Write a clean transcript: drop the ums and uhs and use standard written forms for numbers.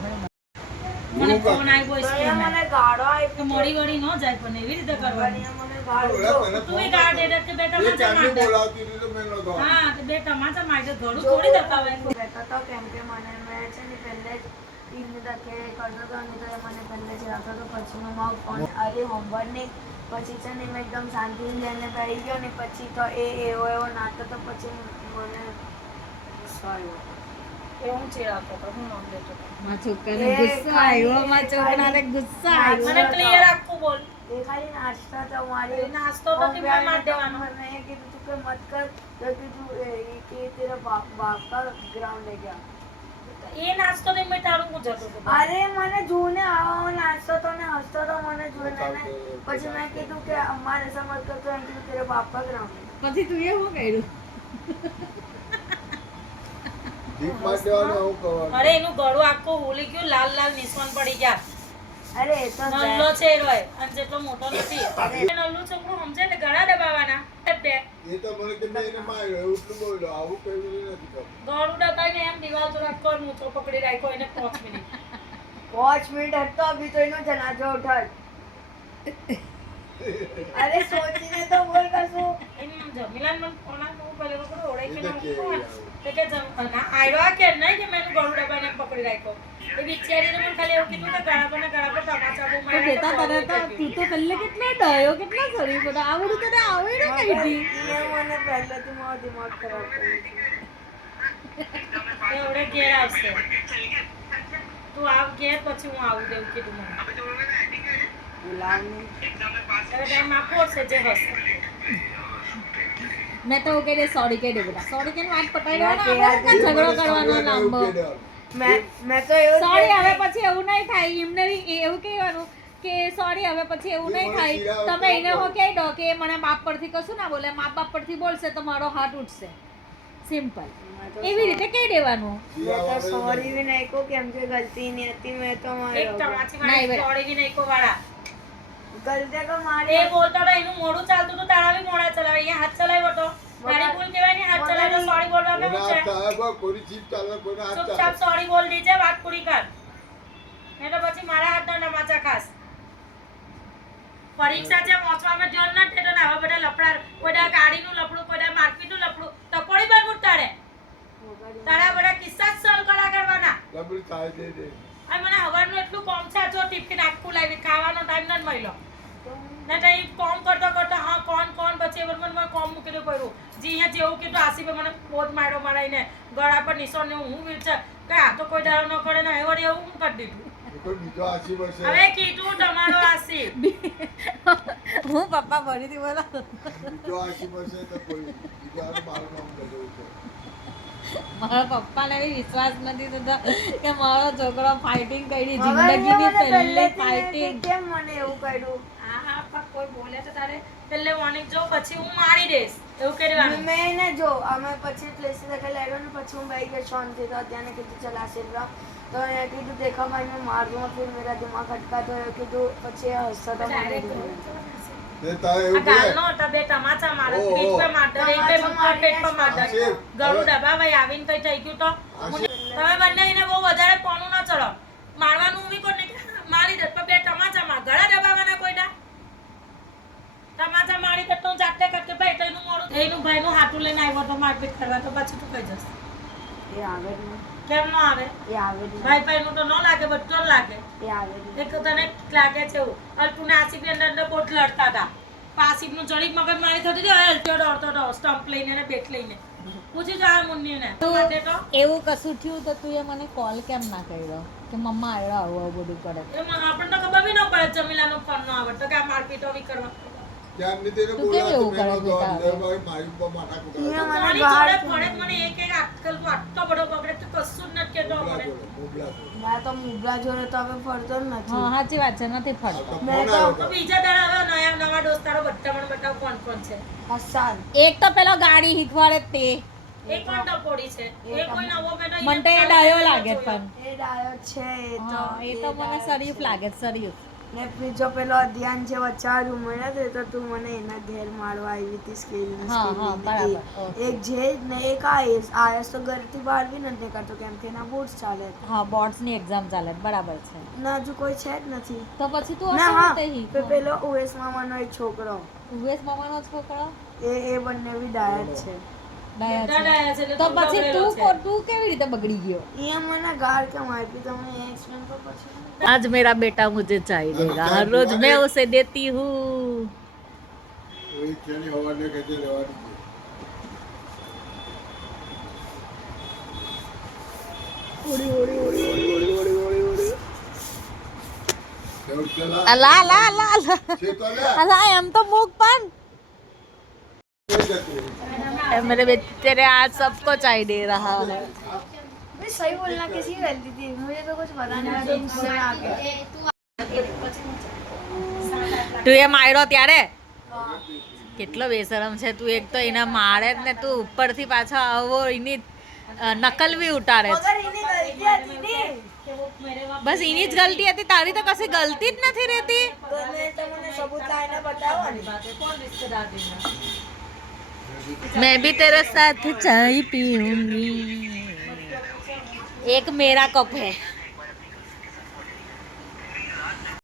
મને ફોન આવ્યો સ્કૂલ મને ગાડો આપ્યો તો મોડી વળી ન જાય પણ એવી રીતે કરવાની મને ગાડો તું એ ગાડ એટલે કે બે તમાચા માર દે હા તો બે તમાચા માર દે ઘડું થોડી દબાવે બેઠો તો કેમ કે મને મેં છે ને પહેલે જ ઈની તકે કરતો તો અને તો એ મને પહેલે જ રાખતો તો પછી નો મારો ફોન અરે હોમવર્ક ને પછી છે ને મેં એકદમ શાંતિથી લઈને બેસી ગયો ને પછી તો એવો નાતો તો પછી મને ગુસ્સો આવ્યો એવું ચીડાતો તો હું નામ લેતો માં છોકરાને ગુસ્સો આવ્યો માં છોકરાને ગુસ્સો આવ્યો મને ક્લિયર આખું બોલ એ ખાલી નાસ્તા તો મારી નાસ્તો તો તે માર દેવાનો मैंने कहा तू मत कर जबकि तू कि तेरा बाप का ग्राउंड है क्या એ નાસ્તો ને મેં તારું હું જતો હતો અરે મને જોને આવો નાસ્તો તો ને હસતો તો મને જોઈને ને પછી મેં કીધું કે અમારે ऐसा मत कर तो कि तेरे बाप का ग्राउंड है પછી તું એ શું કર્યું અરે એનું ગળું આખું હોલી ગયું લાલ લાલ નિશાન પડી ગયા अरे ये तो નલ્લો છે રોય અને જેટલો મોટો નથી નલ્લું છોકરું સમજે ને ગળા દબાવવાના બે એ તો મને કે મેં એને માર્યો એવું એટલું બોલ્યો આવું કઈ નથી ખબર ગળું દબાઈને એમ દિવાલ તો રાખો મૂછો પકડી રાખ્યો એને 5 મિનિટ 5 मिनट हटो अभी तो इन्हों जनाजा उठा अरे सोचने तो बोल कसो એમ જમીલાન મને ફોન આપ્યો પહેલે તો ઓળે કે ના તો કે ના આયવા કે નહીં કે મેં ગળું દબાઈને પકડી રાખ્યો એ બિચારીને મને ખાલી એવું કીધું કે ગળા પર ટમાચા બહુ તો બેટા તને તો તું તો પહેલે કેટલો ડયો કેટલા સરી બધા આ બધું તને આવે ને કઈ દી ये मैंने पहले तुम्हारा दिमाग खराब कर दिया એવડે ઘેર આવશે તું આવ ઘેર પછી હું આવું દેવું કીધું મને बुलाने હવે ટાઈમ આપવો છે જે હશે મેં તો કહી દે સોરી કહી દે બેટા સોરી કે વાત પટાઈ લેવાનો આપણે ઝઘડો કરવાનો લાંબો मैं तो ये સોરી હવે પછી એવું નહીં થાય એમને એવું કહેવાનું કે સોરી હવે પછી એવું નહીં થાય તમે એને હો કહી દો કે મને બાપ પરથી કશું ના બોલે મા બાપ પરથી બોલશે તો મારો હાથ ઉઠશે સિમ્પલ એવી રીતે કહી દેવાનું मैं तो सॉरी भी नहीं को कि हमसे गलती नहीं आती मैं तो એક मारो ટમાચી મારી સોરી બી નહીં કો વાળા गलती को मारे એ બોલતો તો એનું મોઢું ચાલતું તો તારા બી મોઢા ચલાવે અહીંયા હાથ ચલાવ્યો તો મારી ભૂલ કહેવાય ને હાથ ચલાવ્યો તો સોરી બોલવાનું કોના છે હાથ ચાલે કોઈ જીભ ચાલે કોના હાથ ચૂપચાપ ચાલે સોરી બોલ દીજે વાત પૂરી કર નહીં તો પછી મારા હાથના ટમાચા ખાસ પરીક્ષા છે પહોંચવામાં જોર ન થતો ને આવા બધા લફડા કોઈના ગાડીનું લફડું કોઈના માર્કેટનું લફડું ટકોડી પર મુટાડે તારા બધા કિસ્સા સોલ્વ કરવાના લબડી થાય દે દે અને મને હવારનું એટલું કોમ છે જો ટિફિન આખું લાવી ખાવાનો ટાઈમ ન મળ્યો ને તઈ કોમ કરતો હા કોણ પછી મને કોમ મૂકી દે પડ્યું જી અહીંયા જેવું કીધું આસીફે મને બોધ માર્યો મારાઈને ગળા પર નિશાન ને હું વિચાર કે આ તો કોઈ દાડો ન કરે ને એવડે એવું હું કરી દીધું કોઈ બીજો આશીર્વાદ છે હવે કીધું તમારો આસીફ હું પપ્પા ફરીથી બોલો બીજો આશીર્વાદ છે તો કોઈ બીજાનું મારું નામ કરવું છે મારા પપ્પાને બી વિશ્વાસ નથી થતો કે મારો છોકરો ફાઇટિંગ કરી જિંદગીની પહેલી ફાઇટિંગ કેમ મને એવું કર્યું હા પણ કોઈ બોલે તો તારે પેલે વોર્નિંગ જો પછી હું મારી દઈશ એવું કરવાનું મેં ને જો અમે પછી પ્લેસ તક લાવ્યો ને પછી હું ભાઈ કે શાંતિ તો અત્યારે કીધું ચલ આશીર્વાદ તો એને કીધું देखा मैं मार दूंगा फिर मेरा दिमाग खटका तो कીધું પછી હસતો તો તે તારે એવું આ ગાલનો હતા બે ટમાચા મારે પીઠ પર મારતો એક બે મુક્કા પેટ પર મારતો ગળું દબાવાય આવીને કઈ થઈ ગયું તો તમે બંને એને બહુ વધારે પોણું ના ચડો મારવાનું બી કોને મારી દે બે ટમાચા માર ગળા દબાવવાના કોઈના ટમાચા મારી દે તો જાતે કરકે ભાઈ તો એનું મોડું એનું ભાઈનું હાથું લઈને આવ્યો તો મારપીટ કરવા તો પછી તું કઈ જશે એ આવે ને કેમ ન આવે એ આવે ને ભાઈ ભાઈનું તો ન લાગે બધું લાગે એ આવે ને એક તને લાગે છે એવું અલ્પુને આસિફની અંદર બહુ લડતા હતા આસિફનું જડીક મગજ મારી થતી હતી અલ્ટ્યો દોડતો હતો સ્ટમ્પ લઈને ને બેટ લઈને પૂછી જો આ મુન્નીને માટે તો એવું કશું થયું તો તું એ મને કોલ કેમ ના કર્યો કે મમ્મા આવ્યો આવું બધું કરે એમાં આપણને તો ખબર બી ન પડે જમીલાનો ફોન ન આવડતો કે આ મારપીટો બી કરવા કેમ ની તેને તું કેમ એવું કરે બોલાતો બેટા હવે? ભાઈ મારી ઉપર માથા કુટા મારી જોડે ભણે જ મને એક આજકાલ તો આટલો બધો પકડે તો કશું જ નથી કહેતો મને मैं तो मुबला जोड़े तो अबे फरतो नहीं હા સાચી વાત છે નથી ફરતો मैं તો तो બીજા દાડા હવે નવા દોસ્તારો બતાવ કોણ છે हसन એક તો પેલો ગાડી શીખવાડે તે એ કોણ ટકોડી છે એ કોઈ નવો બેટો મને તો એ ડાયો લાગે પણ એ ડાયો છે એ તો હા, એ તો મને શરીફ લાગે શરીફ ને બીજો પેલો ધ્યાન જે વચ્ચે રૂમ મળ્યા તો તું મને એના ઘેર મારવા આવી હતી સ્કેલ હા, બરાબર. ઓકે. એક જે ને એક આયસ તો ઘરથી બહાર બી નથી કરતો કેમ કે એના બોર્ડ ચાલે હા, બોર્ડ્સની એક્ઝામ ચાલે બરાબર છે. ના હજુ કોઈ છે જ નથી તો પછી તું ના હા હશે પેલો ઓએસ મામાનો એક છોકરો ઉવેશ મામાનો છોકરો એ બંને બી ડાયટ છે ડાયા બધા ડાયા છે, છે. એટલે તો તું પછી બગડેલો છે. તું કેવી રીતે બગડી ગયો? એ મને ગાળ કેમ આપી તમે એક્સપ્લેન કરો પછી आज मेरा बेटा मुझे चाय देगा हर रोज मैं उसे देती हूँ. वही चली हवाने कहते रहवानी છે. કેવું ચલા? अला अला अला अला છે તો લે. अला एम तो मुख पण કોઈ જતું. मेरे बेटे आज सबको चाय दे रहा है. मैं सही बोलना किसी की गलती थी मुझे तो कुछ पता नहीं था आके તું એ માર્યો ત્યારે કેટલો બેશરમ છે તું. એક તો એને મારે જ ને તું ઉપરથી પાછો આવો એની નકલ બી ઉતારે છે. मगर इन्हें गलती आती नहीं બસ એની જ ગલતી હતી, તારી તો કશી ગલતી જ નથી રહેતી. तो मैं तो मैंने सबूत लाने बताओ मैं भी तेरे साथ चाय पीऊंगी. एक मेरा कप है.